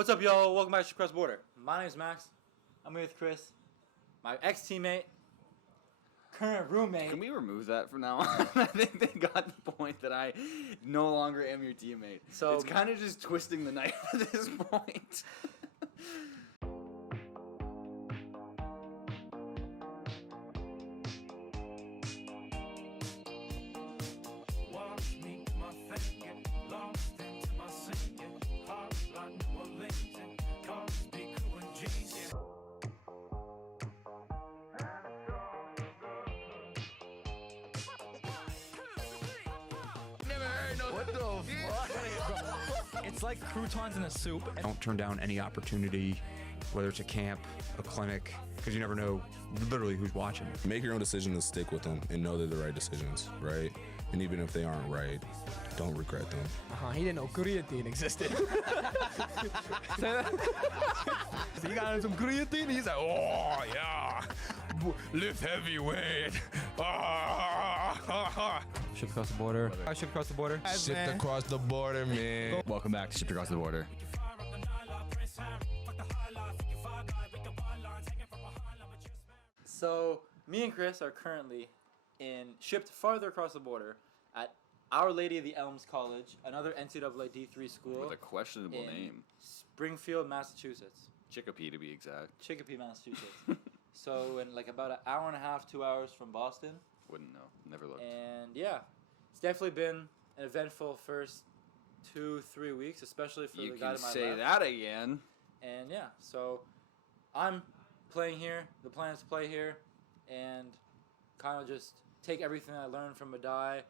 What's up, y'all? Welcome back to Cross Border. My name's Max. I'm here with Chris, my ex-teammate, current roommate. Can we remove that from now on? I think they got the point that I no longer am your teammate. So it's kind of just twisting the knife at this point. What the fuck? It's like croutons in a soup. Don't turn down any opportunity, whether it's a camp, a clinic, because you never know literally who's watching. Make your own decision and stick with them and know they're the right decisions, right? And even if they aren't right, don't regret them. He didn't know creatine existed. So you got some creatine? He's like, oh, yeah. Lift heavyweight. Shipped across the border. I shipped across the border. Shipped across the border, man. Welcome back to Shipped Across the Border. So, me and Chris are currently shipped farther across the border at Our Lady of the Elms College, another NCAA D3 school. With a questionable in name. Springfield, Massachusetts. Chicopee, to be exact. Chicopee, Massachusetts. So, in like about an hour and a half, 2 hours from Boston. Wouldn't know. Never looked. And yeah, it's definitely been an eventful first 2-3 weeks, especially for You the guy can to my say left. that again. And yeah, so I'm playing here. The plan is to play here and kind of just take everything I learned from Madai,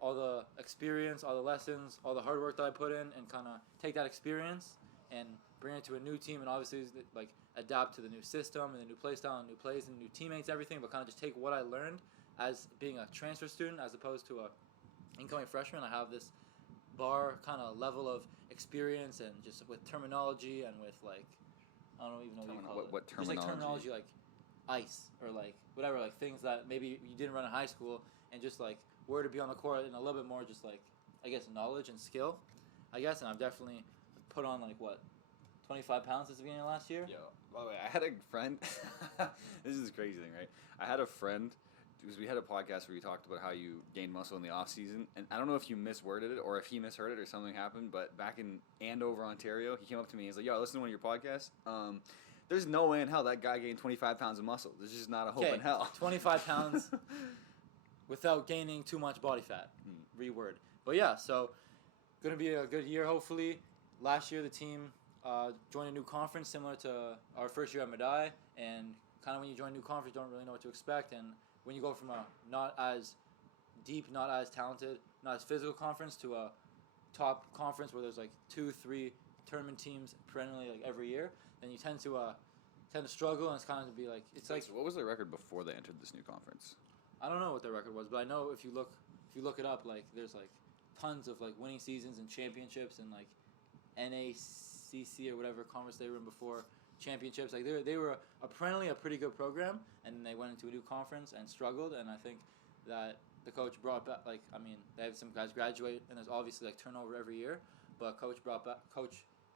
all the experience, all the lessons, all the hard work that I put in, and kind of take that experience and bring it to a new team, and obviously like adapt to the new system and the new play style and new plays and new teammates, everything, but kind of just take what I learned as being a transfer student as opposed to a incoming freshman. I have this bar kind of level of experience and just with terminology and with like, I don't even know what you call it. What Just like terminology? terminology like ice or like whatever, like things that maybe you didn't run in high school, and just like where to be on the court and a little bit more just like, I guess, knowledge and skill, I guess. And I've definitely put on like, what, 25 pounds since the beginning of last year? Yo, by the way, I had a friend. This is a crazy thing, right? I had a friend, because we had a podcast where we talked about how you gain muscle in the off season, and I don't know if you misworded it or if he misheard it or something happened, but back in Andover, Ontario, he came up to me and he's like, yo, I listened to one of your podcasts. There's no way in hell that guy gained 25 pounds of muscle. There's just not a hope in hell. 25 pounds without gaining too much body fat. Reword. But yeah, so going to be a good year, hopefully. Last year, the team joined a new conference similar to our first year at Madai, and kind of when you join a new conference, you don't really know what to expect, and when you go from a not as deep, not as talented, not as physical conference to a top conference where there's like 2-3 tournament teams perennially like every year, then you tend to struggle, and it's kind of to be like So what was their record before they entered this new conference? I don't know what their record was, but I know if you look it up, like there's like tons of like winning seasons and championships and like NACC or whatever conference they were in before. Championships, like they were perennially a pretty good program, and then they went into a new conference and struggled, and I think that the coach brought back, like, I mean, they have some guys graduate, and there's obviously like turnover every year, but coach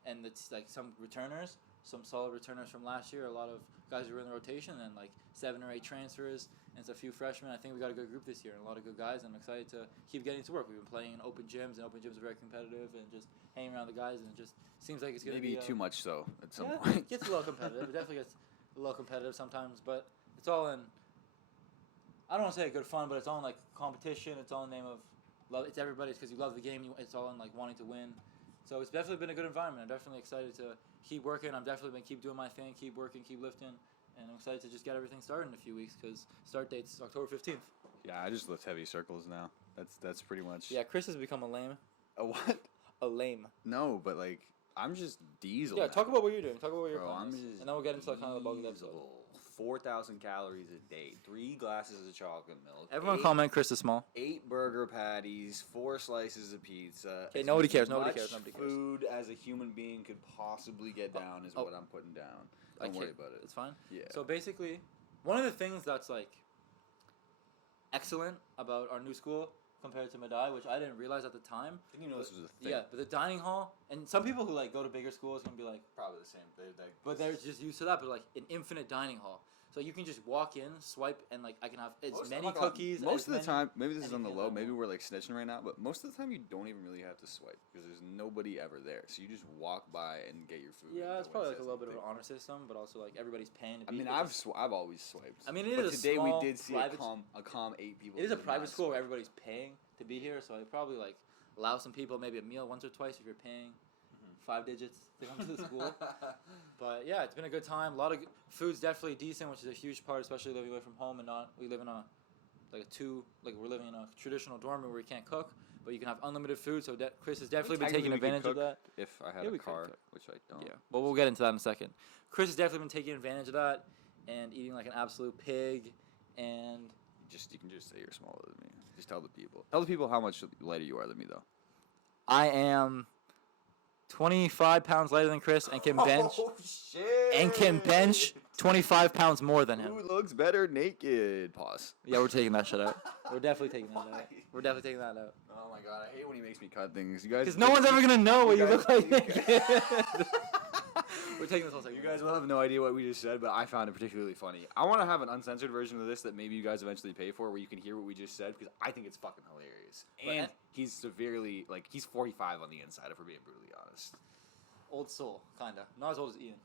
and it's like some returners, some solid returners from last year, a lot of guys who were in the rotation, and like 7 or 8 transfers, and it's a few freshmen. I think we got a good group this year and a lot of good guys. I'm excited to keep getting to work. We've been playing in open gyms, and open gyms are very competitive, and just hanging around the guys, and it just seems like it's going to be... Maybe too much so at some It point. gets a little competitive. It definitely gets a little competitive sometimes, but it's all in... I don't want to say good fun, but it's all in like competition. It's all in the name of love. It's everybody. It's because you love the game. It's all in like wanting to win. So it's definitely been a good environment. I'm definitely excited to keep working. I'm definitely been keep doing my thing, keep working, keep lifting, and I'm excited to just get everything started in a few weeks because start date's October 15th. Yeah, I just lift heavy circles now. That's pretty much... Yeah, Chris has become a lame. A what? A lame. No, but like, I'm just diesel Yeah, now. talk about what you're doing. Talk about what you're Bro, I'm playing. just And then we'll get into like kind of the bulk of the episode. diesel. 4,000 calories a day, 3 glasses of chocolate milk. Everyone comment Chris is small. 8 burger patties, 4 slices of pizza. Okay, nobody cares, As nobody much cares, nobody cares. Food as a human being could possibly get down is what I'm putting down. Don't worry about it. It's fine. Yeah. So basically, one of the things that's like excellent about our new school compared to Madai, which I didn't realize at the time. Didn't you know this was a thing? Yeah, but the dining hall, and some people who like go to bigger schools can be like, Probably the same. but they're just used to that. But like an infinite dining hall, so you can just walk in, swipe, and like I can have as many cookies. Most as of the many- time, maybe this is on the anything low. I Maybe want. we're like snitching right now, but most of the time you don't even really have to swipe because there's nobody ever there. So you just walk by and get your food. Yeah, and it's no one probably like a says little bit of anything. an honor system, but also like everybody's paying. To I be mean, here. I've always swiped. I mean, it but is a today small we did see private- a calm 8 people. It is a did private not school where swipe. everybody's paying to be here, so I probably like allow some people maybe a meal once or twice if you're paying 5 digits to come to the school. But yeah, it's been a good time. A lot of food's definitely decent, which is a huge part, especially living away from home and not we live in a we're living in a traditional dorm where we can't cook, but you can have unlimited food. So Chris has definitely been taking Technically, we could advantage of cook that. If I had Yeah, a we could car, cook. which I don't. Yeah, well, we'll get into that in a second. Chris has definitely been taking advantage of that and eating like an absolute pig. And You can just say you're smaller than me. Just tell the people. Tell the people how much lighter you are than me, though. I am 25 pounds lighter than Chris and can bench Oh shit! 25 pounds more than him. Who looks better naked? Pause. Yeah, we're taking that shit out. We're definitely taking that out. We're definitely taking that out. Oh my god, I hate when he makes me cut things. You guys. Because no one's ever gonna know what you guys- look like. you naked. We're taking this whole You segment. guys will have no idea what we just said, but I found it particularly funny. I want to have an uncensored version of this that maybe you guys eventually pay for, where you can hear what we just said, because I think it's fucking hilarious. But- And he's severely, like, he's 45 on the inside, if we're being brutally honest. Old soul, kinda. Not as old as Ian.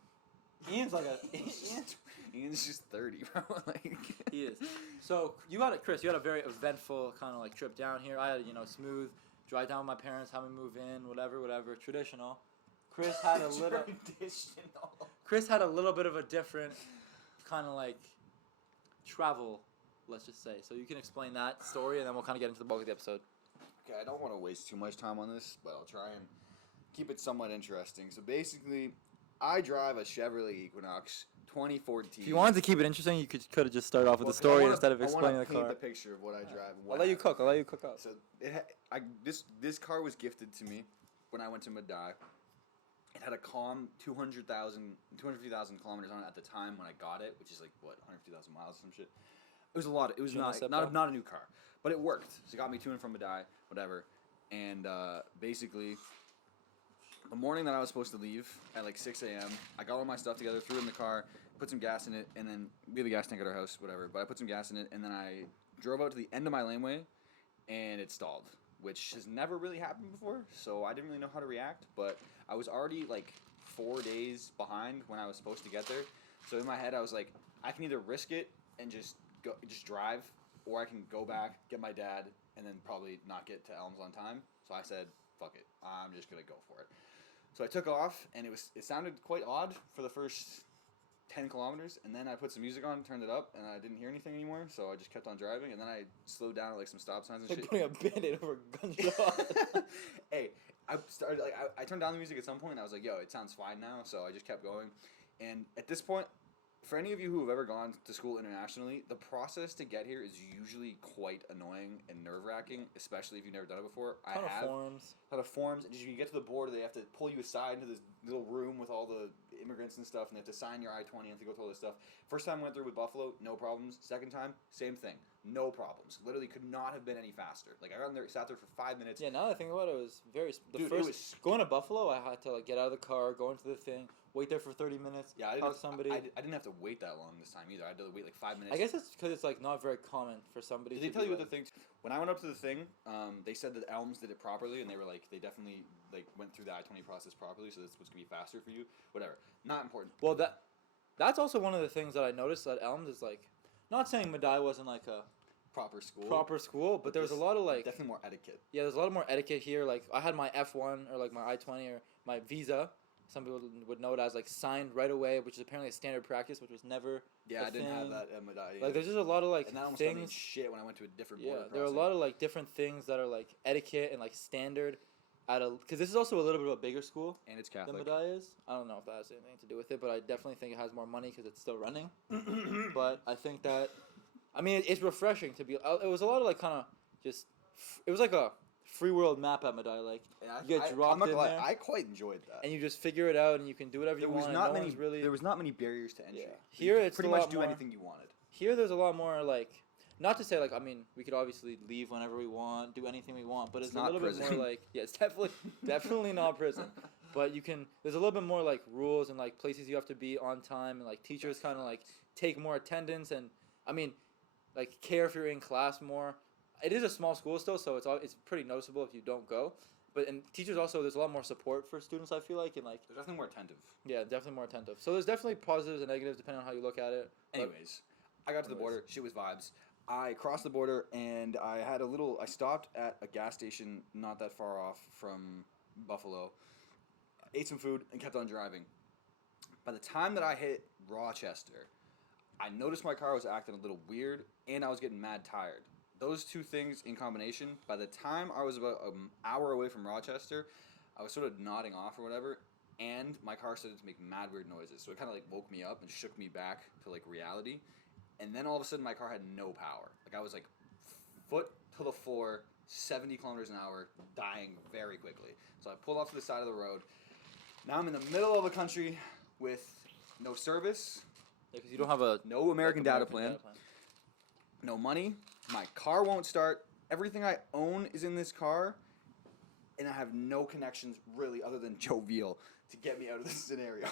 Ian's like a. Ian's just 30, bro. Like, He is. So Chris. You had a very eventful kind of like trip down here. I had smooth drive down with my parents, have me move in, whatever, traditional. Chris had a little. Chris had a little bit of a different kind of like travel, let's just say. So you can explain that story, and then we'll kind of get into the bulk of the episode. Okay, I don't want to waste too much time on this, but I'll try and keep it somewhat interesting. So basically, I drive a Chevrolet Equinox 2014. If you wanted to keep it interesting, you could have just started off with Well, the story 'cause I instead of wanna explaining the paint car. the picture of what I drive. and I'll what let you happens. cook. I'll let you cook up. So this car was gifted to me when I went to Madai. It had a calm 250,000 kilometers on it at the time when I got it, which is like what 150,000 miles or some shit. It was a lot. It was Juno not Seppo? not a new car, but it worked. So it got me to and from Madai, whatever. And basically, the morning that I was supposed to leave at like 6 a.m., I got all my stuff together, threw it in the car, put some gas in it, and then we have a gas tank at our house, whatever. But I put some gas in it, and then I drove out to the end of my laneway, and it stalled, which has never really happened before. So I didn't really know how to react, but I was already like 4 days behind when I was supposed to get there. So in my head, I was like, I can either risk it and just drive, or I can go back, get my dad, and then probably not get to Elms on time. So I said, fuck it, I'm just gonna go for it. So I took off, and it sounded quite odd for the first 10 kilometers, and then I put some music on, turned it up, and I didn't hear anything anymore, so I just kept on driving, and then I slowed down at like some stop signs and Like shit. putting a band-aid over a gunshot. Hey, I started like I turned down the music at some point, and I was like, yo, it sounds fine now, so I just kept going. And at this point, for any of you who have ever gone to school internationally, the process to get here is usually quite annoying and nerve-wracking, especially if you've never done it before. Ton of forms. A lot of forms, and just when you get to the border, they have to pull you aside into this little room with all the immigrants and stuff, and they have to sign your I-20 and have to go through all this stuff. First time I went through with Buffalo, no problems. Second time, same thing, no problems. Literally could not have been any faster. Like I got in there, sat there for 5 minutes. Yeah, now that I think about it, it was very. Dude, it was- going to Buffalo. I had to like get out of the car, go into the thing, wait there for 30 minutes. Yeah, I talk didn't, to somebody. I didn't have to wait that long this time either. I had to wait like 5 minutes. I guess it's because it's like not very common for somebody. Did they to tell be you what the like- thing? When I went up to the thing, they said that Elms did it properly, and they were like, they definitely like went through the I-20 process properly, so this was gonna be faster for you. Whatever, not important. Well, that's also one of the things that I noticed at Elms is like, not saying Madai wasn't like a Proper school. proper school, but there was a lot of like definitely more etiquette. yeah, there's a lot more etiquette here. Like I had my F1 or like my I-20 or my visa. Some people would know it as like signed right away, which is apparently a standard practice, which was never. Yeah, a I didn't have thing. that at Madai. Like there's just a lot of like and that almost got me in things. shit when I went to a different Yeah, border there are a crossing. lot of like different things that are like etiquette and like standard at a because this is also a little bit of a bigger school And it's than Catholic. Madai is. I don't know if that has anything to do with it, but I definitely think it has more money because it's still running. But I think that, I mean, it's refreshing to be. It was a lot of like kind of just. It was like a free world map at Madai, like Yeah, you get I'm dropped not in gonna lie, there, I quite enjoyed that. and you just figure it out, and you can do whatever there you was want. not and no many. one's really. There was not many barriers to entry. Yeah. You Here could it's pretty a much lot do more- anything you wanted. Here, there's a lot more like. not to say like, I mean, we could obviously leave whenever we want, do anything we want, but it's a not little bit prison. more like, yeah, it's definitely not prison. But there's a little bit more like rules and like places you have to be on time, and like teachers kind of like take more attendance, and I mean, like care if you're in class more. It is a small school still, so it's pretty noticeable if you don't go. But and teachers also, there's a lot more support for students, I feel like, and like They're definitely more attentive. yeah, definitely more attentive. So there's definitely positives and negatives depending on how you look at it. But Anyways, I got to the border. Shit was vibes. I crossed the border and I stopped at a gas station not that far off from Buffalo, ate some food, and kept on driving. By the time that I hit Rochester, I noticed my car was acting a little weird and I was getting mad tired. Those two things in combination, by the time I was about an hour away from Rochester, I was sort of nodding off or whatever, and my car started to make mad weird noises. So it kind of like woke me up and shook me back to like reality. And then all of a sudden my car had no power. Like I was like foot to the floor, 70 kilometers an hour, dying very quickly. So I pulled off to the side of the road. Now I'm in the middle of a country with no service, because you don't have a no American like, data plan, no money. My car won't start. Everything I own is in this car, and I have no connections really other than Jovial to get me out of this scenario.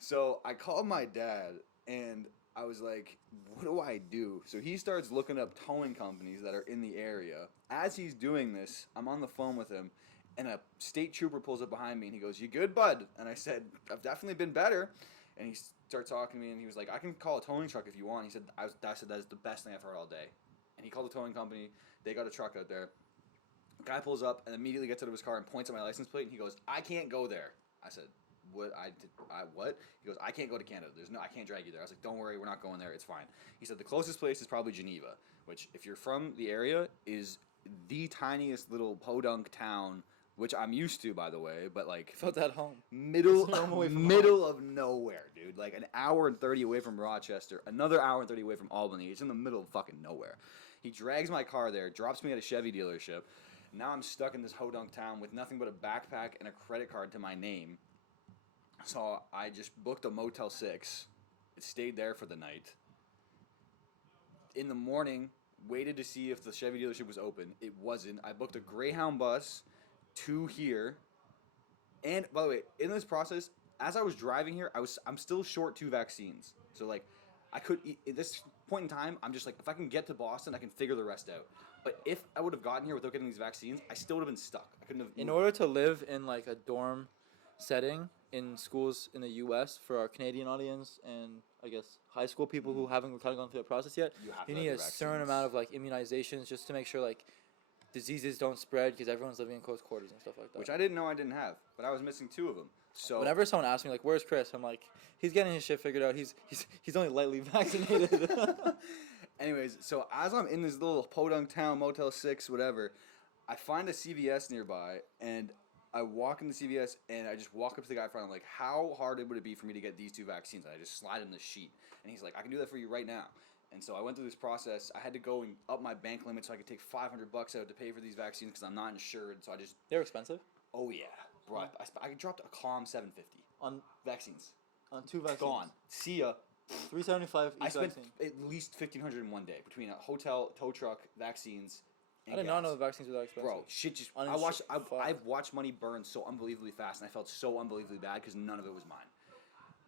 So I called my dad, and I was like, what do I do? So he starts looking up towing companies that are in the area. As he's doing this, I'm on the phone with him, and a state trooper pulls up behind me, and he goes, "You good, bud?" And I said, "I've definitely been better." And he starts talking to me, and he was like, "I can call a towing truck if you want." He said, I said, "That is the best thing I've heard all day." And he called the towing company. They got a truck out there. Guy pulls up and immediately gets out of his car and points at my license plate, and he goes, "I can't go there." I said, "What? What?" He goes, "I can't go to Canada. I can't drag you there." I was like, "Don't worry, we're not going there. It's fine." He said, "The closest place is probably Geneva," which, if you're from the area, is the tiniest little podunk town, which I'm used to, by the way, but like felt at home. middle away from middle of nowhere, dude. Like an hour and 30 away from Rochester, another hour and 30 away from Albany. It's in the middle of fucking nowhere. He drags my car there, drops me at a Chevy dealership. Now I'm stuck in this hodunk town with nothing but a backpack and a credit card to my name. So I just booked a Motel 6. It stayed there for the night. In the morning, waited to see if the Chevy dealership was open. It wasn't. I booked a Greyhound bus to here. And by the way, in this process, as I was driving here, I'm still short 2 vaccines. So like at this point in time, I'm just like, if I can get to Boston, I can figure the rest out. But if I would have gotten here without getting these vaccines, I still would have been stuck. I couldn't have In moved. order to live in like a dorm setting in schools in the U.S. for our Canadian audience and I guess high school people who haven't kind of gone through the process yet, You have to you have need your a certain vaccines. amount of like immunizations just to make sure like diseases don't spread because everyone's living in close quarters and stuff like that. Which I didn't know I didn't have, but I was missing 2 of them. So Whenever someone asks me like, "Where's Chris?" I'm like, "He's getting his shit figured out. He's only lightly vaccinated." anyways, so as I'm in this little podunk town, Motel 6, whatever, I find a CVS nearby, and I walk in the CVS, and I just walk up to the guy in front. I'm like, "How hard would it be for me to get these 2 vaccines?" And I just slide him the sheet, and he's like, "I can do that for you right now." And so I went through this process. I had to go and up my bank limit so I could take $500 out to pay for these vaccines because I'm not insured. So I just, They're expensive oh yeah, bro, I dropped a calm $750 on vaccines. 2 vaccines. Gone. See ya. $375 each I spent vaccine. at least $1,500 in one day between a hotel, tow truck, vaccines. I And did not know gas. the vaccines were that expensive. Bro, shit just. Uninsured- fuck. I've watched money burn so unbelievably fast, and I felt so unbelievably bad because none of it was mine.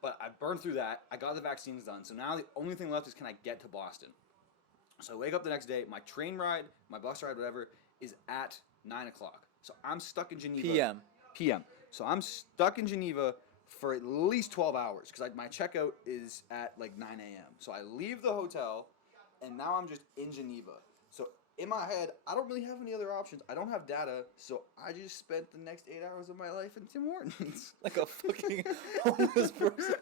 But I burned through that. I got the vaccines done. So now the only thing left is, can I get to Boston? So I wake up the next day. My train ride, my bus ride, whatever, is at 9 o'clock. So I'm stuck in Geneva. PM. PM. So I'm stuck in Geneva for at least 12 hours because my checkout is at like 9 a.m. So I leave the hotel, and now I'm just in Geneva. So in my head, I don't really have any other options. I don't have data, so I just spent the next 8 hours of my life in Tim Hortons. Like a fucking homeless person.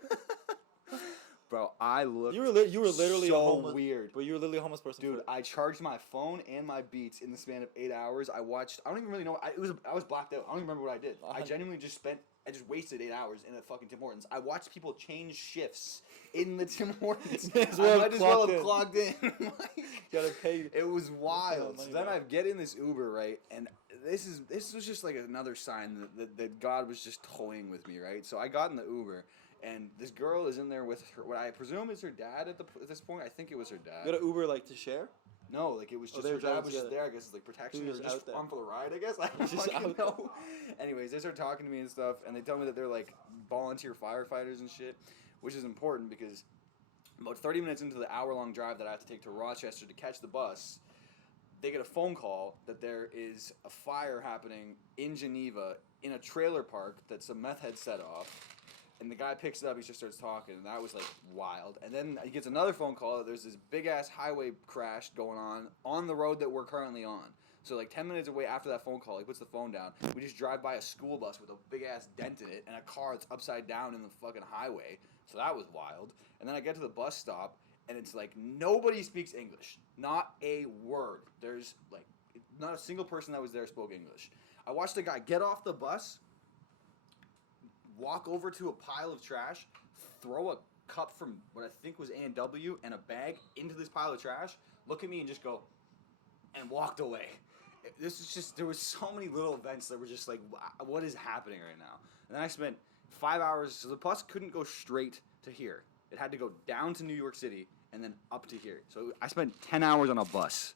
Bro, I looked You were literally so a homeless weird. But you were literally a homeless person. Dude, for- I charged my phone and my Beats in the span of 8 hours. I don't even really know. I was blacked out. I don't even remember what I did. I genuinely just wasted 8 hours in a fucking Tim Hortons. I watched people change shifts in the Tim Hortons. May as well I might as well have clocked clogged in. Like, You gotta pay. it was wild. money So then back. I get in this Uber, right? And this was just like another sign that God was just toying with me, right? So I got in the Uber, And this girl is in there with her, what I presume is her dad at this point. I think it was her dad. You got an Uber like to share? No, like it was just they her were dad driving was just together. there. I guess it's like protection. He They was were just out there. on for the ride. I guess I don't Just fucking out know. Anyways, they start talking to me and stuff, and they tell me that they're like volunteer firefighters and shit, which is important because about 30 minutes into the hour-long drive that I have to take to Rochester to catch the bus, they get a phone call that there is a fire happening in Geneva in a trailer park that some meth head set off. And the guy picks it up, he just starts talking, and that was like wild. And then he gets another phone call that there's this big ass highway crash going on the road that we're currently on. So like 10 minutes away after that phone call, he puts the phone down. We just drive by a school bus with a big ass dent in it and a car that's upside down in the fucking highway. So that was wild. And then I get to the bus stop, and it's like nobody speaks English. Not a word. There's like not a single person that was there spoke English. I watched the guy get off the bus, walk over to a pile of trash, throw a cup from what I think was A&W and a bag into this pile of trash, look at me and just go, and walked away. This is just, there was so many little events that were just like, what is happening right now? And then I spent 5 hours, so the bus couldn't go straight to here. It had to go down to New York City and then up to here. So I spent 10 hours on a bus.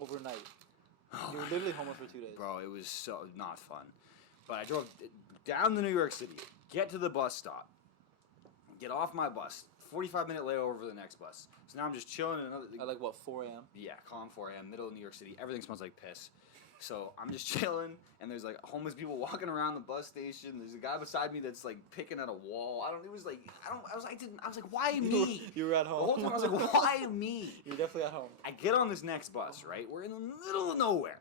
Overnight. Oh You were my literally homeless for 2 days. Bro, it was so not fun. But I drove down to New York City, get to the bus stop, get off my bus, 45-minute layover for the next bus. So now I'm just chilling in another... At like, what, 4 a.m.? Yeah, calm 4 a.m., middle of New York City. Everything smells like piss. So I'm just chilling, and there's like homeless people walking around the bus station. There's a guy beside me that's like picking at a wall. I was like, why me? You were at The home. whole time I was like, why me? You were definitely at home. I get on this next bus, right? We're in the middle of nowhere.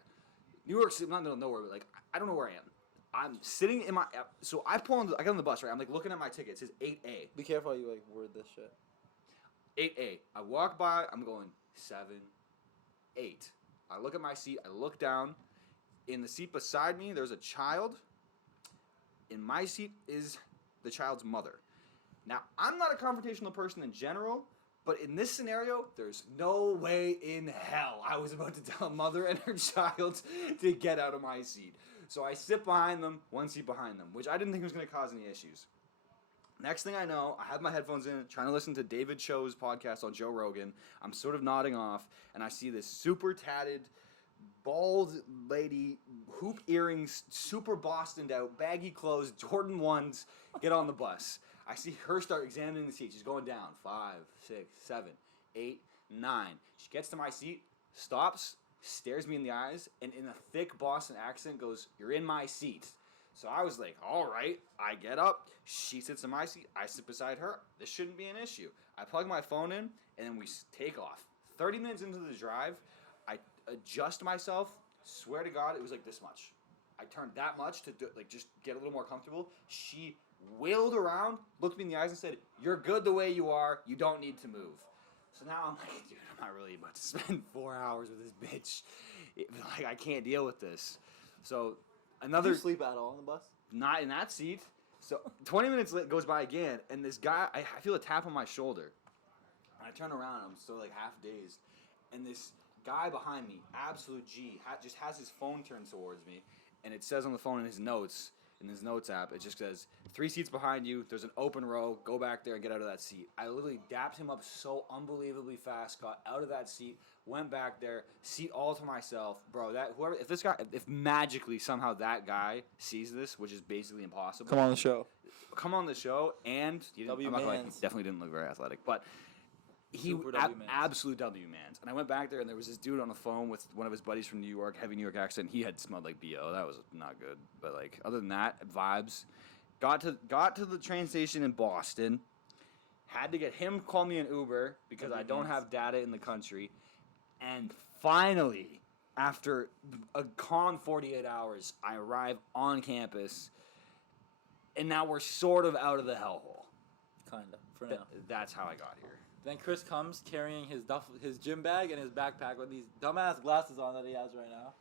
New York City, not middle of nowhere, but like, I don't know where I am. I'm sitting in my, so I get on the bus, right? I'm like looking at my ticket. It says 8A. Be careful how you like word this shit. 8A. I walk by, I'm going 7, 8. I look at my seat, I look down. In the seat beside me, there's a child. In my seat is the child's mother. Now, I'm not a confrontational person in general, but in this scenario, there's no way in hell I was about to tell a mother and her child to get out of my seat. So I sit behind them, one seat behind them, which I didn't think was going to cause any issues. Next thing I know, I have my headphones in, trying to listen to David Cho's podcast on Joe Rogan. I'm sort of nodding off, and I see this super tatted, bald lady, hoop earrings, super Bostoned out, baggy clothes, Jordan 1s, get on the bus. I see her start examining the seat. She's going down. 5, 6, 7, 8, 9. She gets to my seat, stops, stares me in the eyes, and in a thick Boston accent goes, "You're in my seat." So I was like, all right. I get up. She sits in my seat. I sit beside her. This shouldn't be an issue. I plug my phone in, and then we take off. 30 minutes into the drive, I adjust myself. Swear to God, it was like this much. I turned that much to just get a little more comfortable. She wheeled around, looked me in the eyes, and said, "You're good the way you are. You don't need to move." So now I'm like, dude, I'm not really about to spend 4 hours with this bitch. Like, I can't deal with this. So another... Did you sleep at all on the bus? Not in that seat. So 20 minutes goes by again, and this guy, I feel a tap on my shoulder. And I turn around, I'm still like half dazed. And this guy behind me, absolute G, just has his phone turned towards me. And it says on the phone in his notes app, it just says, 3 seats behind you, there's an open row, go back there and get out of that seat. I literally dapped him up so unbelievably fast, got out of that seat, went back there, seat all to myself. Bro, if magically somehow that guy sees this, which is basically impossible. Come on the show. Come on the show, and he definitely didn't look very athletic, but he absolute W-mans. And I went back there, and there was this dude on the phone with one of his buddies from New York, heavy New York accent. He had smelled like BO. That was not good. But like other than that, vibes. Got to the train station in Boston. Had to get him call me an Uber because I don't have data in the country. And finally, after a calm 48 hours, I arrive on campus. And now we're sort of out of the hellhole. Kinda, for now. That's how I got here. Then Chris comes carrying his gym bag and his backpack with these dumbass glasses on that he has right now.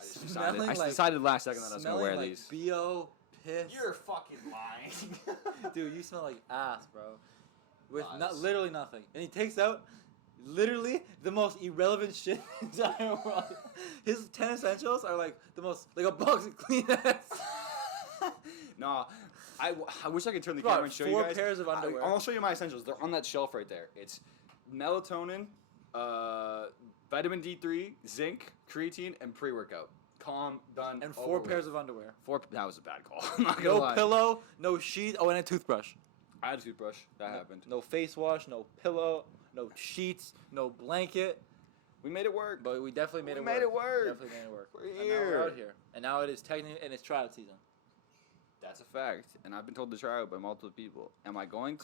I decided last second that I was going to wear like these. BO, piss. You're fucking lying. Dude, you smell like ass, bro. With Lies. literally nothing. And he takes out literally the most irrelevant shit in the entire world. His 10 essentials are like the most, like a box of Kleenex. No, I wish I could turn the Bro, camera and show you 4 guys. pairs of underwear. I'll show you my essentials. They're on that shelf right there. It's melatonin, vitamin D3, zinc, creatine, and pre-workout. Calm, done, And over 4 with. pairs of underwear. That was a bad call. I'm not gonna No lie. pillow, no sheet. Oh, and a toothbrush. I had a toothbrush. That happened. No face wash, no pillow, no sheets, no blanket. We made it work. But we definitely made We it made work. it work. Definitely made it work. We're And now here. we're out here. And now it is technically, and it's tryout season. That's a fact. And I've been told to try out by multiple people. Am I going to?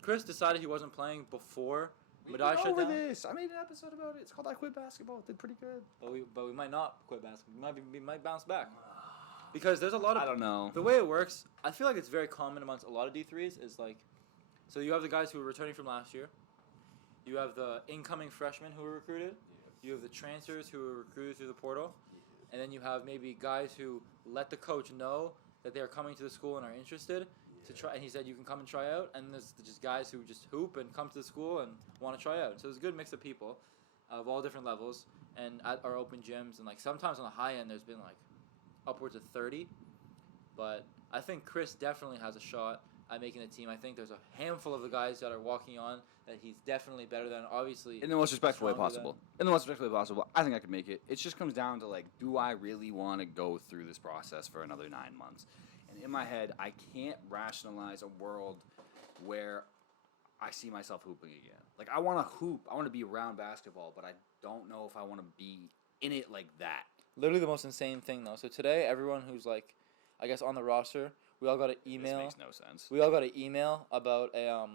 Chris decided he wasn't playing before We Madai went shut over down. this. I made an episode about it. It's called I Quit Basketball. It did pretty good. But we might not quit basketball. We might bounce back. Because there's a lot of I don't know. the way it works, I feel like it's very common amongst a lot of D3s is like, so you have the guys who were returning from last year, you have the incoming freshmen who were recruited, you have the transfers who were recruited through the portal, and then you have maybe guys who let the coach know that they are coming to the school and are interested to try. And he said you can come and try out, and there's just guys who just hoop and come to the school and want to try out. So there's a good mix of people of all different levels, and at our open gyms, and like sometimes on the high end there's been like upwards of 30, but I think Chris definitely has a shot at making the team. I think there's a handful of the guys that are walking on that he's definitely better than. Obviously, In the most respectful way stronger possible. In the most respectful way possible. I think I could make it. It just comes down to like, do I really want to go through this process for another 9 months? And in my head, I can't rationalize a world where I see myself hooping again. Like, I want to hoop. I want to be around basketball, but I don't know if I want to be in it like that. literally the most insane thing though. So today, everyone who's like, I guess on the roster, we all got an email. This makes no sense. We all got an email about a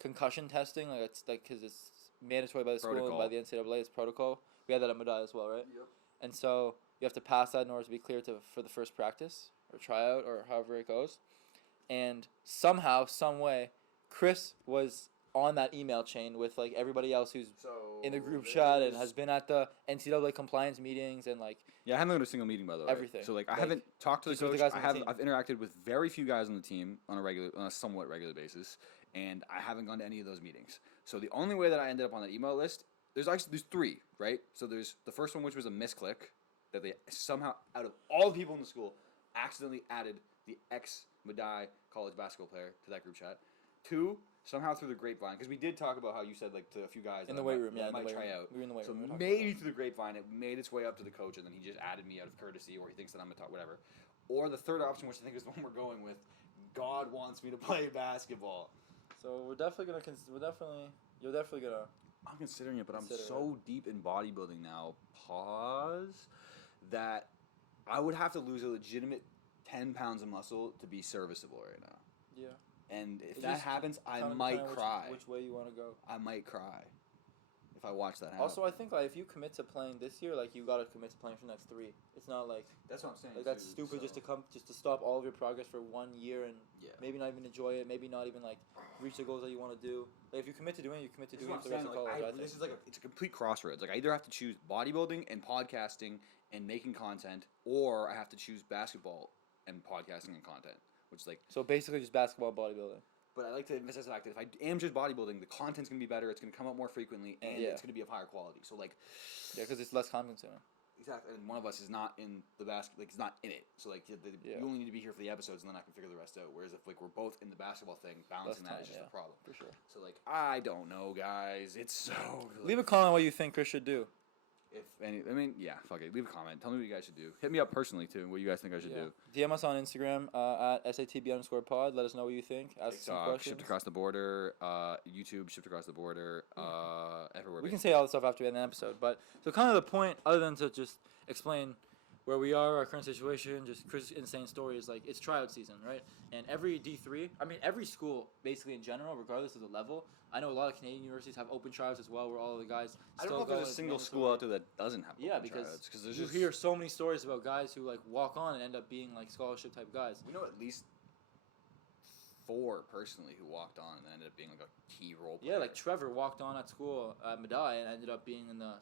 concussion testing. Like it's like because it's mandatory by the school and Protocol. by the NCAA. It's protocol. We had that at Madai as well, right? Yep. And so you have to pass that in order to be cleared for the first practice or tryout or however it goes. And somehow, some way, Chris was on that email chain with like everybody else who's in the group chat and has been at the NCAA compliance meetings and like Yeah, I haven't been to a single meeting, by the way. Everything. So like, I Like, haven't talked to the just with coach. the guys on the team. I've interacted with very few guys on the team on a somewhat regular basis, and I haven't gone to any of those meetings. So the only way that I ended up on that email list, there's 3, right? So there's the first one, which was a misclick that they somehow, out of all the people in the school, accidentally added the ex-Madai college basketball player to that group chat. 2, somehow through the grapevine, because we did talk about how you said like to a few guys in that the I weight might- room. that Yeah, I in the might weight try room. out. We were in the weight So room. we were talking maybe about through the grapevine, it made its way up to the coach, and then he just added me out of courtesy, or he thinks that I'm a top, whatever. Or the third option, which I think is the one we're going with, God wants me to play basketball. that. So we're definitely gonna. You're definitely gonna. I'm considering it, but I'm Consider so deep in bodybuilding now. Pause. That I would have to lose a legitimate 10 pounds of muscle to be serviceable right now. Yeah. And if It that just happens, I kinda might depend on cry. Which way you want to go. I might cry if I watch that happen. Also, I think like if you commit to playing this year, like you gotta commit to playing for the next 3. It's not like that's what I'm saying. that's too, stupid so- just to stop all of your progress for 1 year and Yeah. maybe not even enjoy it, maybe not even like reach the goals that you want to do. Like if you commit to doing it, you commit to This is doing what it for the I'm rest of saying, college. like, I think. this is like it's a complete crossroads. Like I either have to choose bodybuilding and podcasting and making content, or I have to choose basketball and podcasting and content, which is like. So basically, just basketball and bodybuilding. But I like to emphasize the fact that if I am just bodybuilding, the content's gonna be better. It's gonna come out more frequently, and Yeah. it's gonna be of higher quality. So like. Yeah, because it's less time consuming. Exactly, and one of us is not in the basket, like, it's not in it. So, like, Yeah. you only need to be here for the episodes, and then I can figure the rest out. Whereas if, like, we're both in the basketball thing, balancing Less that is time, just yeah. a problem. For sure. So, like, I don't know, guys. It's so. Leave a comment what you think Chris should do. If any, I mean, yeah, fuck it. Leave a comment. Tell me what you guys should do. Hit me up personally too. What you guys think I should do? DM us on Instagram at SATB_pod. Let us know what you think. Ask us some TikTok, questions. Shipped Across the Border. YouTube, Shipped Across the Border. Everywhere. We can say all this stuff after we end the episode, but so kind of the point, other than to just explain where we are, our current situation, just Chris' insane story is like it's tryout season, right? And every D3, I mean every school basically in general, regardless of the level. I know a lot of Canadian universities have open tryouts as well, where all of the guys. I don't still know if go, there's a it's single mandatory. school out there that doesn't have. Yeah, open because tryouts, there's you just, hear so many stories about guys who like walk on and end up being like scholarship type guys. We know at least 4 personally who walked on and ended up being like a key role player. Yeah, like Trevor walked on at school at Madai and ended up being in the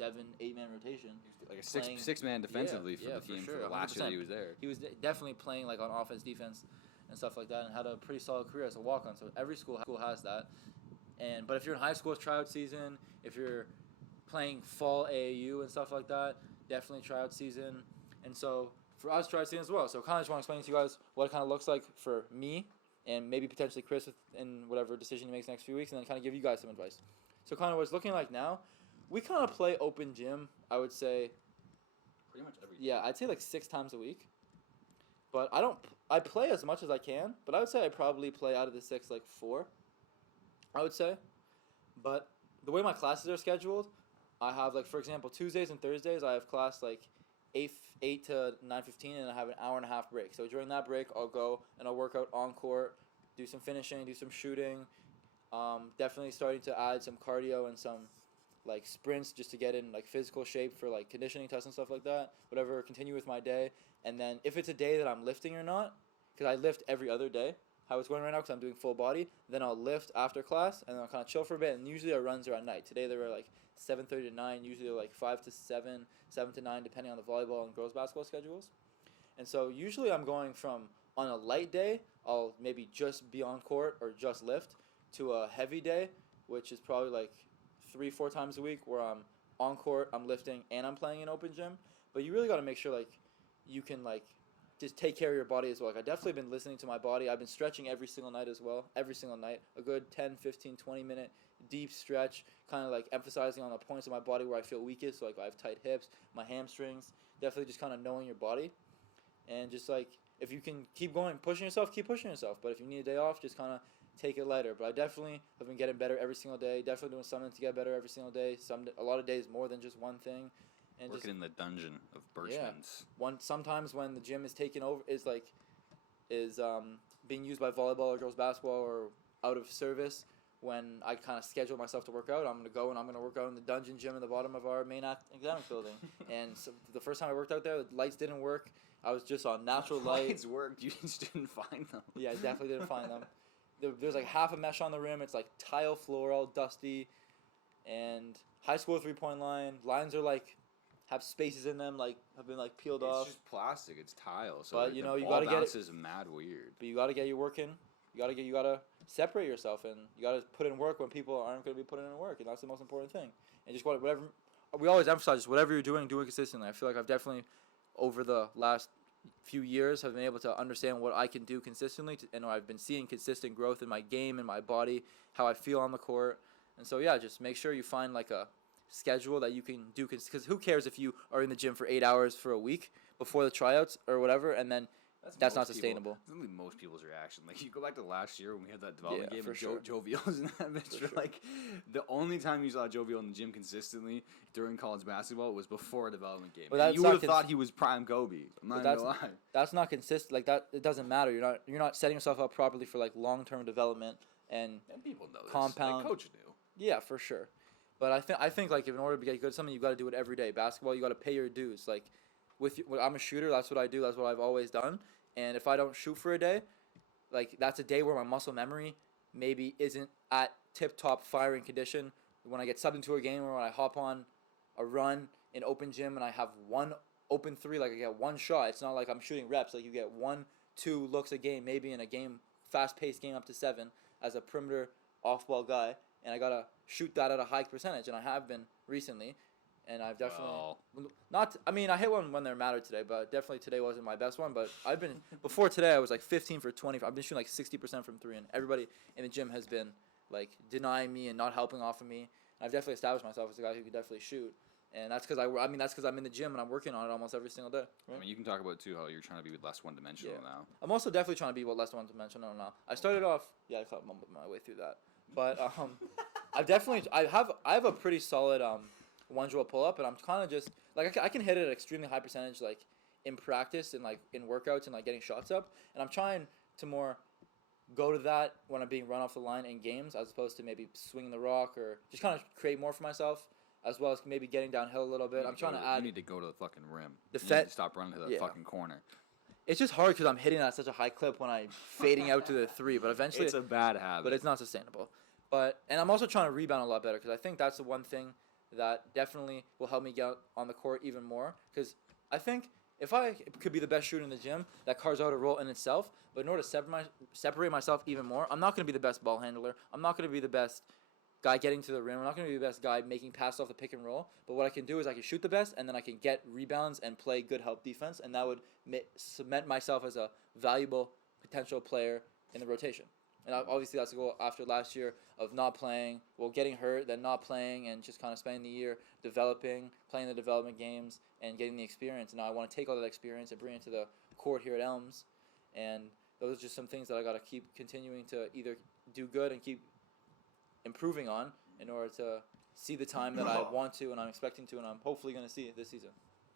7-8 man rotation. like a playing- six man defensively for yeah, the for team sure, for the last year that 100%. he was there. He was definitely playing like on offense, defense, and stuff like that, and had a pretty solid career as a walk on. So every school has that. But if you're in high school, it's tryout season. If you're playing fall AAU and stuff like that, definitely tryout season. And so for us try seeing as well. So kind of just want to explain to you guys what it kind of looks like for me and maybe potentially Chris in whatever decision he makes next few weeks, and then kind of give you guys some advice. So kind of what it's looking like now, we kind of play open gym, I would say. Pretty much every. Yeah, I'd say like 6 times a week. But I play as much as I can, but I would say I probably play out of the 6 like 4, I would say. But the way my classes are scheduled, I have like, for example, Tuesdays and Thursdays, I have class like 8 to 9:15, and I have an hour and a half break. So during that break, I'll go and I'll work out on court, do some finishing, do some shooting. Definitely starting to add some cardio and some like sprints just to get in like physical shape for like conditioning tests and stuff like that. Whatever, continue with my day. And then if it's a day that I'm lifting or not, because I lift every other day, how it's going right now because I'm doing full body, then I'll lift after class and then I'll kind of chill for a bit. And usually our runs are at night. Today they were like 7:30 to 9. Usually they're like 5 to 7, 7 to 9, depending on the volleyball and girls basketball schedules. And so usually I'm going from on a light day, I'll maybe just be on court or just lift, to a heavy day, which is probably like 3-4 times a week where I'm on court, I'm lifting, and I'm playing in open gym. But you really got to make sure like you can like just take care of your body as well. Like I've definitely been listening to my body. I've been stretching every single night as well. Every single night. A good 10, 15, 20 minute deep stretch, kind of like emphasizing on the points of my body where I feel weakest. So like I have tight hips, my hamstrings. Definitely just kind of knowing your body. And just like if you can keep going, pushing yourself, keep pushing yourself. But if you need a day off, just kind of take it lighter. But I definitely have been getting better every single day. Definitely doing something to get better every single day. A lot of days more than just one thing. And Working in the dungeon of Birchman's. Sometimes when the gym is taken over, is being used by volleyball or girls basketball or out of service. When I kind of schedule myself to work out, I'm gonna go and I'm gonna work out in the dungeon gym in the bottom of our main academic building. And so the first time I worked out there, the lights didn't work. I was just on natural light. Lights worked. You just didn't find them. Yeah, I definitely didn't find them. There's like half a mesh on the rim. It's like tile floor, all dusty, and high school 3-point line. Lines are like have spaces in them, like have been like peeled off. It's just plastic. It's tile. So But, like, you the know, you ball gotta get bounce it- is mad weird. But you gotta get your work in. You gotta separate yourself, and you gotta put in work when people aren't gonna be putting in work, and that's the most important thing. And just whatever we always emphasize, just whatever you're doing, do it consistently. I feel like I've definitely over the last few years have been able to understand what I can do consistently, and I've been seeing consistent growth in my game, in my body, how I feel on the court. And so yeah, just make sure you find like a schedule that you can do, because who cares if you are in the gym for 8 hours for a week before the tryouts or whatever, and then that's not most sustainable. That's really most people's reaction. Like you go back to last year when we had that development Yeah, game, for and sure. Jovial was in that bitch. For sure. Like the only time you saw Jovial in the gym consistently during college basketball was before a development game. But And that's you not would have thought he was prime Kobe. I'm not But even gonna lie. That's not consistent. Like that, it doesn't matter. You're not setting yourself up properly for like long-term development and And people know this. Compound. Like, coach knew. yeah, for sure. But I think like if in order to get good at something, you got to do it every day. Basketball, you got to pay your dues. Like I'm a shooter. That's what I do. That's what I've always done. And if I don't shoot for a day, like that's a day where my muscle memory maybe isn't at tip-top firing condition. When I get subbed into a game or when I hop on a run in open gym and I have one open three, like I get one shot. It's not like I'm shooting reps. Like you get 1-2 looks a game, maybe in a game, fast-paced game up to 7 as a perimeter off-ball guy. And I got to shoot that at a high percentage. And I have been recently. And I've definitely I hit one when they're mattered today, but definitely today wasn't my best one. But I've been before today I was like 15 for 20. I've been shooting like 60% from 3, and everybody in the gym has been like denying me and not helping off of me. And I've definitely established myself as a guy who can definitely shoot, and that's because that's because I'm in the gym and I'm working on it almost every single day. Right? I mean, you can talk about too how you're trying to be less one-dimensional Yeah. now. I'm also definitely trying to be less one-dimensional now. I started off, I thought my way through that, but I have a pretty solid one drill pull up, and I'm kind of just like I can hit it at extremely high percentage, like in practice and like in workouts and like getting shots up, and I'm trying to more go to that when I'm being run off the line in games as opposed to maybe swinging the rock or just kind of create more for myself, as well as maybe getting downhill a little bit. I'm trying to add. You need to go to the fucking rim. The You need to stop running to the Yeah. fucking corner. It's just hard because I'm hitting at such a high clip when I'm fading out to the 3, but eventually It's a bad habit. but it's not sustainable. And I'm also trying to rebound a lot better because I think that's the one thing that definitely will help me get on the court even more. Because I think if I could be the best shooter in the gym, that carves out a role in itself. But in order to separate myself even more, I'm not going to be the best ball handler. I'm not going to be the best guy getting to the rim. I'm not going to be the best guy making passes off the pick and roll. But what I can do is I can shoot the best, and then I can get rebounds and play good help defense, and that would cement myself as a valuable potential player in the rotation. And obviously that's the goal after last year of not playing, getting hurt, then not playing, and just kind of spending the year developing, playing the development games, and getting the experience. And now I want to take all that experience and bring it to the court here at Elms. And those are just some things that I got to keep continuing to either do good and keep improving on in order to see the time that I want to and I'm expecting to and I'm hopefully going to see it this season.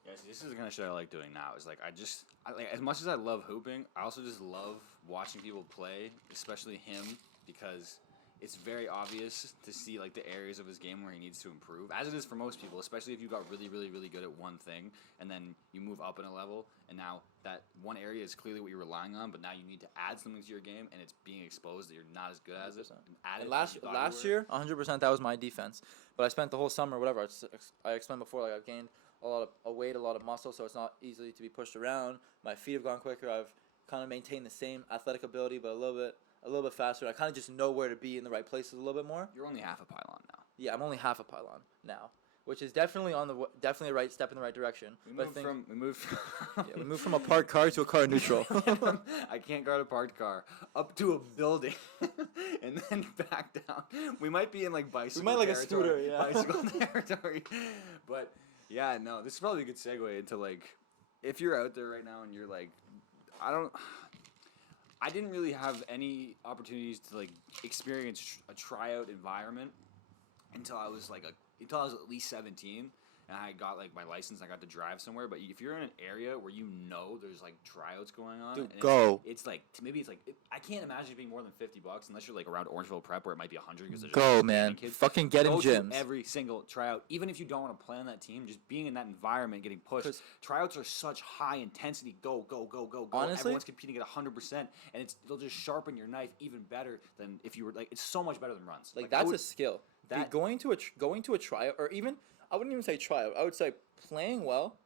Yeah, this is the kind of shit I like doing now. Is like like, as much as I love hooping, I also just love watching people play, especially him, because it's very obvious to see like the areas of his game where he needs to improve, as it is for most people, especially if you got really, really, really good at one thing and then you move up in a level and now that one area is clearly what you're relying on, but now you need to add something to your game and it's being exposed that you're not as good as it. And last year, 100% that was my defense. But I spent the whole summer, whatever I explained before, like I've gained a lot of weight, a lot of muscle, so it's not easily to be pushed around. My feet have gone quicker. I've kind of maintained the same athletic ability, but a little bit faster. I kind of just know where to be in the right places a little bit more. You're only half a pylon now. Yeah, I'm only half a pylon now, which is definitely definitely a right step in the right direction. We moved from a parked car to a car neutral. I can't guard a parked car up to a building and then back down. We might be in like bicycle. We might like territory, a scooter, yeah. bicycle territory. But yeah, no, this is probably a good segue into like if you're out there right now and you're like, I didn't really have any opportunities to like experience a tryout environment until I was at least 17 and I got like my license and I got to drive somewhere. But if you're in an area where you know there's like tryouts going on, dude, and go. It's like I can't imagine it being more than $50 unless you're like around Orangeville Prep where it might be 100 because there's go, man. Kids. Fucking get in Go gyms. to every single tryout, even if you don't want to play on that team, just being in that environment, getting pushed. Tryouts are such high intensity. Go. Honestly, everyone's competing at 100%, and they'll just sharpen your knife even better than if you were like. It's so much better than runs. Like that's a skill. Dude, going to a tryout, or even I wouldn't even say tryout. I would say playing well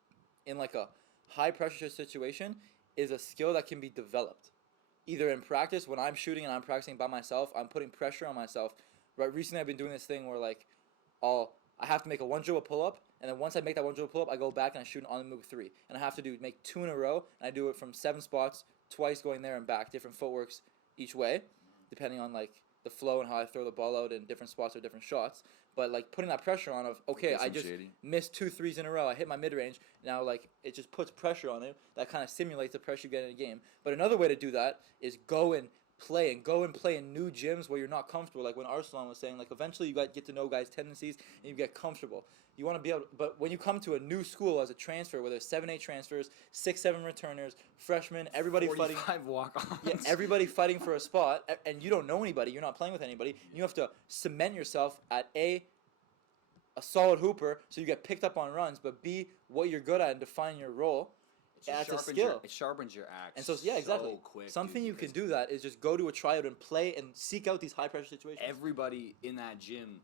in like a high pressure situation is a skill that can be developed. Either in practice when I'm shooting and I'm practicing by myself, I'm putting pressure on myself. Right, recently I've been doing this thing where like I have to make a 1 dribble pull up, and then once I make that 1 dribble pull up, I go back and I shoot an on the move 3, and I have to make 2 in a row, and I do it from 7 spots, twice going there and back, different footworks each way, depending on like the flow and how I throw the ball out in different spots or different shots. But like putting that pressure on I just missed 2 threes in a row. I hit my mid range. Now like it just puts pressure on it. That kind of simulates the pressure you get in a game. But another way to do that is go and play in new gyms where you're not comfortable. Like when Arsalan was saying, like eventually you get to know guys' tendencies and you get comfortable. You want to be able, but when you come to a new school as a transfer, where there's 7-8 transfers, 6-7 returners, freshmen, everybody fighting, walk-ons. Yeah, everybody fighting for a spot, and you don't know anybody. You're not playing with anybody. You have to cement yourself at a solid hooper, so you get picked up on runs. But B, what you're good at and define your role. That's a skill. It sharpens your axe. And so yeah, exactly. So quick, something dude, you can do that is just go to a tryout and play and seek out these high pressure situations. Everybody in that gym,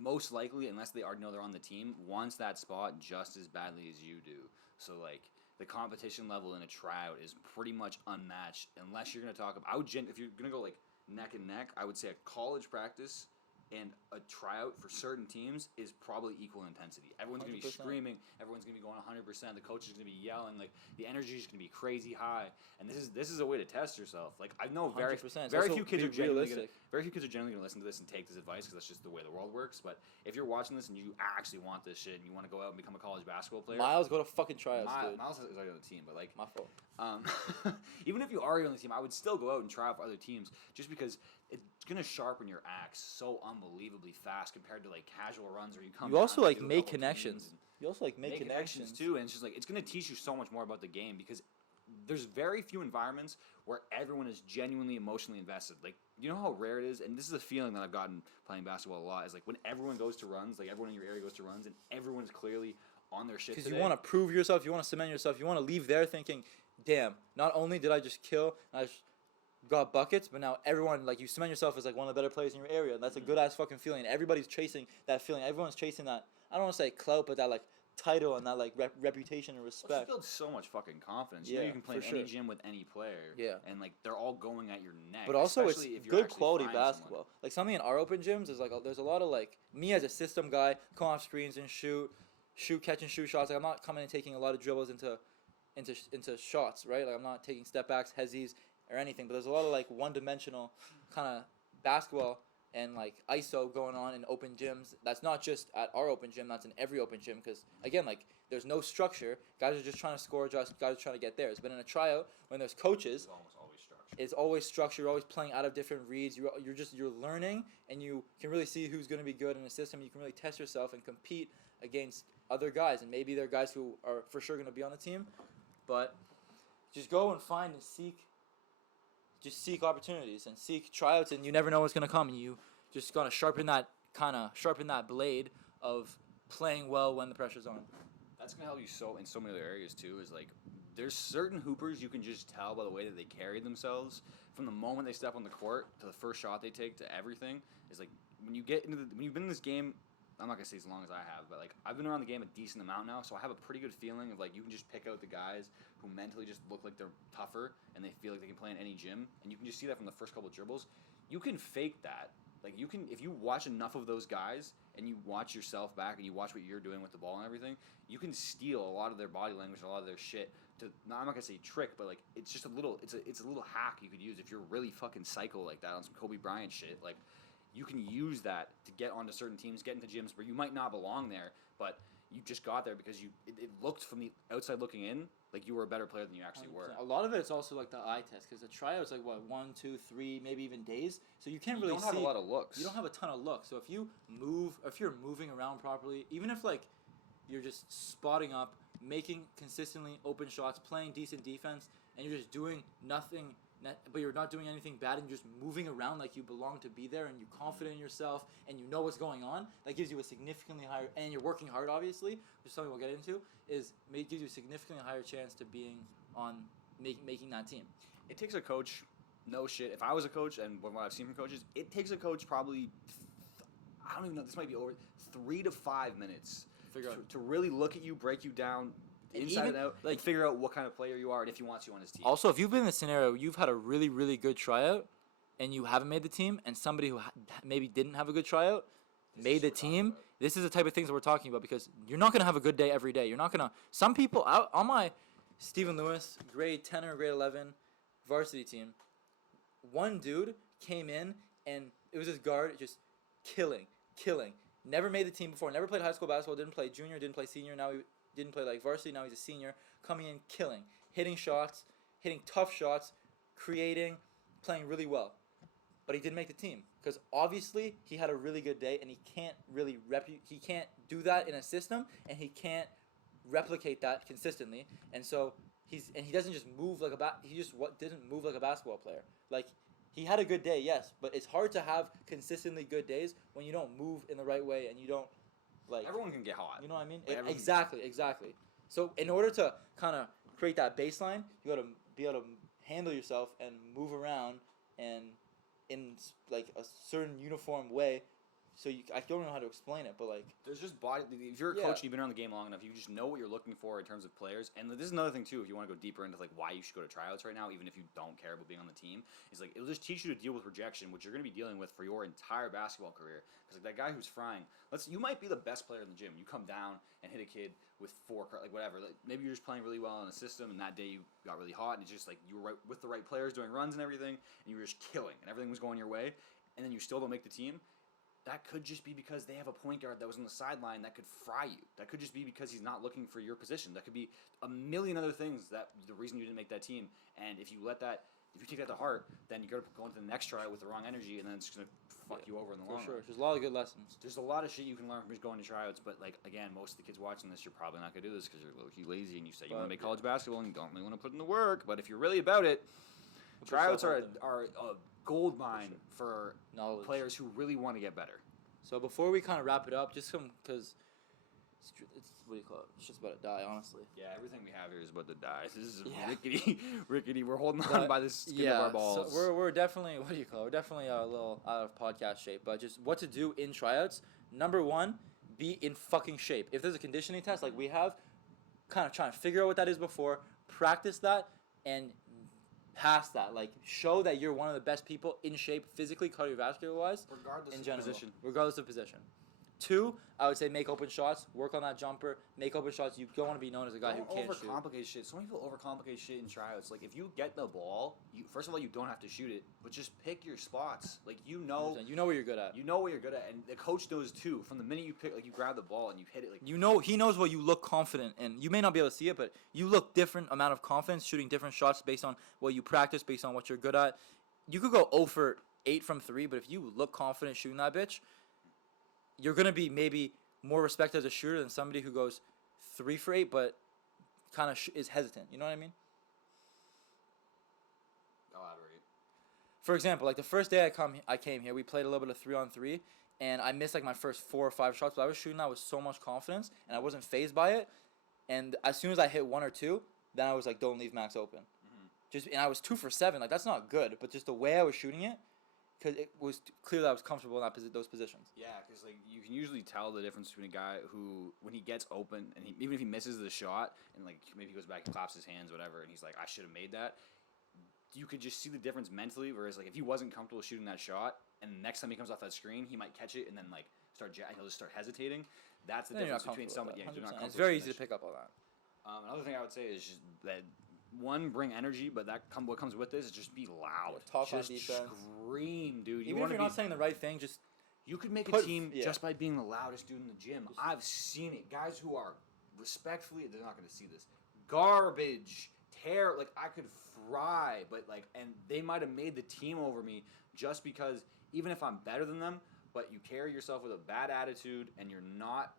most likely, unless they already know they're on the team, wants that spot just as badly as you do. So like the competition level in a tryout is pretty much unmatched. Unless you're gonna talk about, if you're gonna go like neck and neck, I would say a college practice and a tryout for certain teams is probably equal intensity. Everyone's going to be 100%. Screaming. Everyone's going to be going 100%. The coach is going to be yelling. Like the energy is going to be crazy high. And this is a way to test yourself. Like I know very few kids are genuinely going to listen to this and take this advice because that's just the way the world works. But if you're watching this and you actually want this shit and you want to go out and become a college basketball player, Miles, go to fucking tryouts, dude. Miles is already on the team, but like my fault. Even if you are on the team, I would still go out and try out for other teams just because it's gonna sharpen your axe so unbelievably fast compared to like casual runs where you come. You also like do a make couple connections. games You also like make connections too, and it's just like it's gonna teach you so much more about the game because there's very few environments where everyone is genuinely emotionally invested. Like you know how rare it is, and this is a feeling that I've gotten playing basketball a lot. Is like when everyone goes to runs, like everyone in your area goes to runs, and everyone's clearly on their shit. Because you want to prove yourself, you want to cement yourself, you want to leave there thinking, damn, not only did I just kill, I just got buckets, but now everyone, like, you cement yourself as, like, one of the better players in your area. That's a good-ass fucking feeling. Everybody's chasing that feeling. Everyone's chasing that, I don't want to say clout, but that, like, title and that like reputation and Well, it just respect. builds so much fucking confidence. You know Yeah, you can play in for any sure. gym with any player. Yeah. And like they're all going at your neck. But also, it's especially if you're good actually quality frying someone. basketball. Like something in our open gyms is like there's a lot of like me as a system guy, come off screens and shoot, catch and shoot shots. Like I'm not coming and taking a lot of dribbles into shots, right? Like I'm not taking step backs, hezzies, or anything. But there's a lot of like one-dimensional kind of basketball and like ISO going on in open gyms. That's not just at our open gym. That's in every open gym because again, like there's no structure. Guys are just trying to score. Guys are trying to get theirs. But in a tryout, when there's coaches, It's almost always structured. it's always structured. You're always playing out of different reads. You're learning, and you can really see who's going to be good in a system. You can really test yourself and compete against other guys, and maybe there are guys who are for sure going to be on the team, but just go and find and seek opportunities and seek tryouts, and you never know what's going to come. And you just got to sharpen that blade of playing well when the pressure's on. That's gonna help you so in so many other areas too. Is like there's certain hoopers you can just tell by the way that they carry themselves from the moment they step on the court to the first shot they take to everything. Is like when you've been in this game. I'm not gonna say as long as I have, but like I've been around the game a decent amount now, so I have a pretty good feeling of like you can just pick out the guys who mentally just look like they're tougher and they feel like they can play in any gym, and you can just see that from the first couple of dribbles. You can fake that. Like you can, if you watch enough of those guys and you watch yourself back and you watch what you're doing with the ball and everything, you can steal a lot of their body language, a lot of their shit. I'm not gonna say trick, but like it's just a little hack you could use if you're really fucking psycho like that on some Kobe Bryant shit. Like you can use that to get onto certain teams, get into gyms where you might not belong there, but you just got there because it looked from the outside looking in like you were a better player than you actually were. A lot of it's also like the eye test because the tryout's like what 1, 2, 3, maybe even days. So you can't You really don't have a lot of looks. You don't have a ton of looks. So if you're moving around properly, even if like you're just spotting up, making consistently open shots, playing decent defense, and you're just doing nothing, but you're not doing anything bad, and you're just moving around like you belong to be there, and you're confident in yourself, and you know what's going on, that gives you a significantly higher, and you're working hard, obviously, which is something we'll get into, gives you a significantly higher chance to being on making that team. It takes a coach, no shit. If I was a coach, and what I've seen from coaches, it takes a coach probably, I don't even know, this might be over 3 to 5 minutes to really look at you, break you down, inside and out, like figure out what kind of player you are and if he wants you on his team. Also, if you've been in the scenario, you've had a really, really good tryout, and you haven't made the team, and somebody who maybe didn't have a good tryout made the team, this is the type of things that we're talking about because you're not going to have a good day every day. You're not going to... Some people, out on my Stephen Lewis, grade 10 or grade 11 varsity team, one dude came in, and it was his guard just killing. Never made the team before, never played high school basketball, didn't play junior, didn't play senior, now he didn't play like varsity, now he's a senior, coming in, killing, hitting shots, hitting tough shots, creating, playing really well. But he didn't make the team because obviously he had a really good day, and he can't really he can't do that in a system, and he can't replicate that consistently. And so he doesn't just move like didn't move like a basketball player. Like he had a good day, yes, but it's hard to have consistently good days when you don't move in the right way and you don't like. Everyone can get hot. You know what I mean? Like, Exactly. So in order to kind of create that baseline, you got to be able to handle yourself and move around and in like a certain uniform way. So I don't know how to explain it, but like There's just body. If you're a coach and you've been around the game long enough, you just know what you're looking for in terms of players. And this is another thing too. If you want to go deeper into like why you should go to tryouts right now, even if you don't care about being on the team, is like it'll just teach you to deal with rejection, which you're going to be dealing with for your entire basketball career. Because like that guy who's frying, you might be the best player in the gym. You come down and hit a kid with 4, like whatever. Like maybe you're just playing really well in a system, and that day you got really hot, and it's just like you were right with the right players doing runs and everything, and you were just killing, and everything was going your way, and then you still don't make the team. That could just be because they have a point guard that was on the sideline that could fry you. That could just be because he's not looking for your position. That could be a million other things that the reason you didn't make that team. And if you take that to heart, then you're going to go into the next tryout with the wrong energy, and then it's going to fuck you over in the long for sure, run. there's a lot of good lessons. There's a lot of shit you can learn from just going to tryouts, but like again, most of the kids watching this, you're probably not going to do this because you're low-key lazy and you say you want to make college basketball and you don't really want to put in the work. But if you're really about it, tryouts are a gold mine for Knowledge. players who really want to get better. So before we kind of wrap it up, just because it's what do you call it? It's just about to die, honestly. Yeah, everything we have here is about to die. This is Yeah. rickety. We're holding on by the skin of our balls. So we're definitely We're definitely a little out of podcast shape. But just what to do in tryouts. Number 1, be in fucking shape. If there's a conditioning test like we have, kind of trying to figure out what that is before, practice that, and pass that. Like, show that you're one of the best people in shape physically, cardiovascular-wise, Regardless in of general. position. Regardless of position. 2, I would say make open shots. Work on that jumper. Make open shots. You don't want to be known as a guy who can't shoot. Don't overcomplicate shit. So many people overcomplicate shit in tryouts. Like, if you get the ball, first of all, you don't have to shoot it, but just pick your spots. Like, you know where you're good at. You know what you're good at, and the coach knows too. From the minute you pick, like, you grab the ball and you hit it, like, He knows what you look confident in. You may not be able to see it, but you look different amount of confidence shooting different shots based on what you practice, based on what you're good at. You could go 0 for 8 from 3, but if you look confident shooting that bitch, you're gonna be maybe more respected as a shooter than somebody who goes 3 for 8, but kind of is hesitant. You know what I mean? elaborate. For example, like the first day I came here, we played a little bit of 3-on-3, and I missed like my first 4 or 5 shots, but I was shooting that with so much confidence, and I wasn't phased by it. And as soon as I hit 1 or 2, then I was like, don't leave max open. And I was 2 for 7. Like, that's not good, but just the way I was shooting it, because it was clear that I was comfortable in those positions. Yeah, because like you can usually tell the difference between a guy who, when he gets open, and even if he misses the shot, and like maybe he goes back and claps his hands, whatever, and he's like, I should have made that. You could just see the difference mentally. Whereas like if he wasn't comfortable shooting that shot, and the next time he comes off that screen, he might catch it and then like he'll just start hesitating. That's the difference between somebody. Yeah, you're not it's very easy to pick up on that. Another thing I would say is just that. One, bring energy, but what comes with this is just be loud. Talk on just defense. Scream, dude. Even if you're not saying the right thing, just you could make a team just by being the loudest dude in the gym. I've seen it. Guys who are respectfully, they're not going to see this. Garbage, like I could fry, but like, and they might have made the team over me just because even if I'm better than them, but you carry yourself with a bad attitude and you're not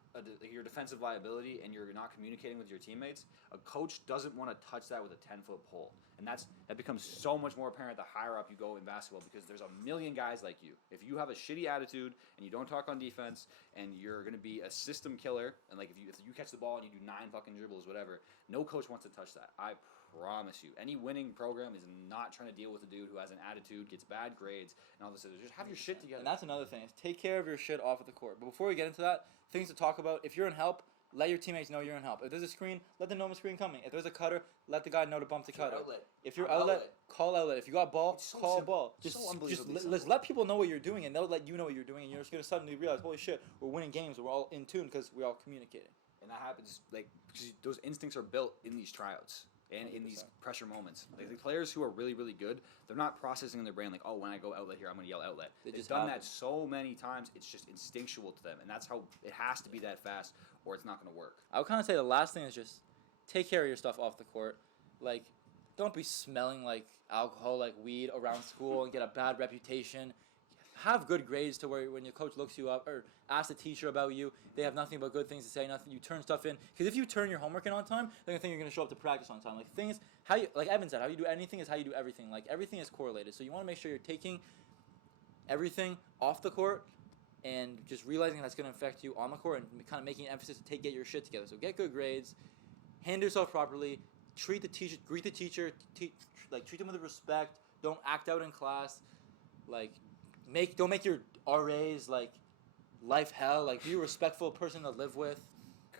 you're a defensive liability and you're not communicating with your teammates, a coach doesn't want to touch that with a 10-foot pole. And that becomes so much more apparent the higher up you go in basketball because there's a million guys like you. If you have a shitty attitude and you don't talk on defense and you're going to be a system killer, and like if you catch the ball and you do 9 fucking dribbles, whatever, no coach wants to touch that. I promise you. Any winning program is not trying to deal with a dude who has an attitude, gets bad grades, and all this other. Just have your shit together. And that's another thing. Is take care of your shit off of the court. But before we get into that, things to talk about. If you're in help, let your teammates know you're in help. If there's a screen, let them know the screen coming. If there's a cutter, let the guy know to bump the cutter. If you're outlet, call outlet. If you got ball, call ball. Just let people know what you're doing, and they'll let you know what you're doing, and you're just gonna suddenly realize, holy shit, we're winning games. We're all in tune because we're all communicating. And that happens like because those instincts are built in these tryouts. And 100%. in these pressure moments, like the players who are really, really good, they're not processing in their brain like, oh, when I go outlet here, I'm going to yell outlet. They've done that so many times, it's just instinctual to them, and that's how it has to be that fast, or it's not going to work. I would kind of say the last thing is just take care of your stuff off the court. Like, don't be smelling like alcohol, like weed around school, and get a bad reputation. Have good grades to where when your coach looks you up or asks the teacher about you, they have nothing but good things to say. Nothing. You turn stuff in because if you turn your homework in on time, they're gonna think you're gonna show up to practice on time. Like things, like Evan said, how you do anything is how you do everything. Like everything is correlated. So you want to make sure you're taking everything off the court and just realizing that's gonna affect you on the court and kind of making an emphasis to get your shit together. So get good grades, handle yourself properly, treat the teacher, greet the teacher, treat them with respect. Don't act out in class, like. Don't make your RAs like life hell. Like be a respectful person to live with.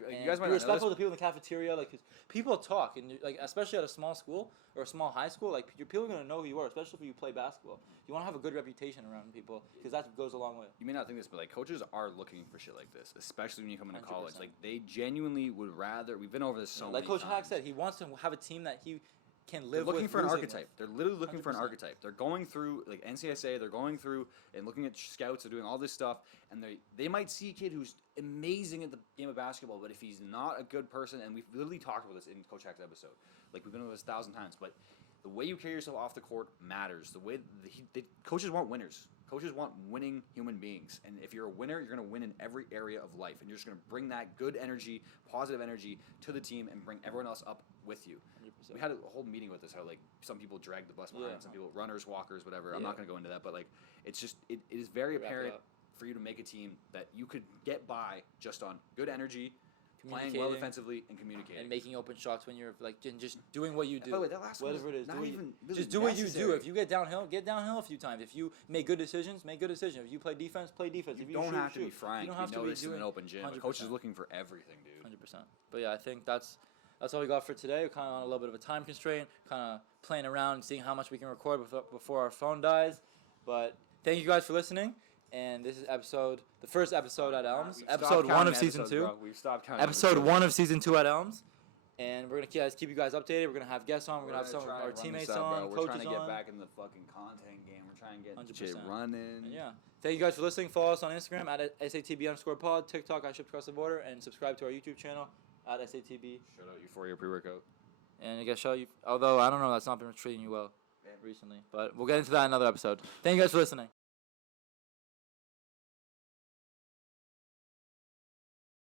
You guys might be not respectful know to people in the cafeteria. Like 'cause people talk, and like especially at a small school or a small high school, like people are gonna know who you are, especially if you play basketball. You want to have a good reputation around people because that goes a long way. You may not think this, but like coaches are looking for shit like this, especially when you come into 100%. college. Like they genuinely would rather. We've been over this so like many Coach times. Hack said, he wants to have a team that he can live They're looking with for an losing archetype. with. They're literally looking for an 100%. archetype. They're going through like NCSA. They're going through and looking at scouts. They're doing all this stuff, and they might see a kid who's amazing at the game of basketball, but if he's not a good person, and we've literally talked about this in Coach Hack's episode, like we've been over this 1,000 times, but the way you carry yourself off the court matters. The way coaches want winners. Coaches want winning human beings, and if you're a winner, you're going to win in every area of life, and you're just going to bring that good energy, positive energy to the team, and bring everyone else up with you. 100%. We had a whole meeting with this, how like some people drag the bus behind, some people runners, walkers, whatever. I'm not going to go into that, but like it's just it is very Wrap it apparent up. for you to make a team that you could get by just on good energy, Playing well defensively and communicating. and making open shots when you're like just doing what you do. By the way, that last one whatever was it is, not do what you- even really just do what you do. necessary. If you get downhill a few times. If you make good decisions, make good decisions. If you play defense, play defense. You if you don't shoot, have to be shoot. frank. You don't We have to know be this in doing an open gym. The coach is 100%. looking for everything, dude. 100%. But yeah, I think that's all we got for today. We're kind of on a little bit of a time constraint, kind of playing around, seeing how much we can record before our phone dies. But thank you guys for listening. And this is the first episode at Elms, We've episode stopped 1 of counting season episodes, 2. bro. We've stopped counting Episode episodes. 1 of season 2 at Elms. And we're gonna keep you guys updated. We're gonna have guests on. We're gonna have some of try our and run teammates this up, on, bro. We're coaches trying to get on. back in the fucking content game. We're trying to get 100%. shit running. And yeah, thank you guys for listening. Follow us on Instagram at SATB_pod, TikTok I Shipped Across the Border, and subscribe to our YouTube channel at SATB. Shout out Euphoria pre-workout. And I guess show you. Although I don't know, that's not been treating you well recently. But we'll get into that in another episode. Thank you guys for listening.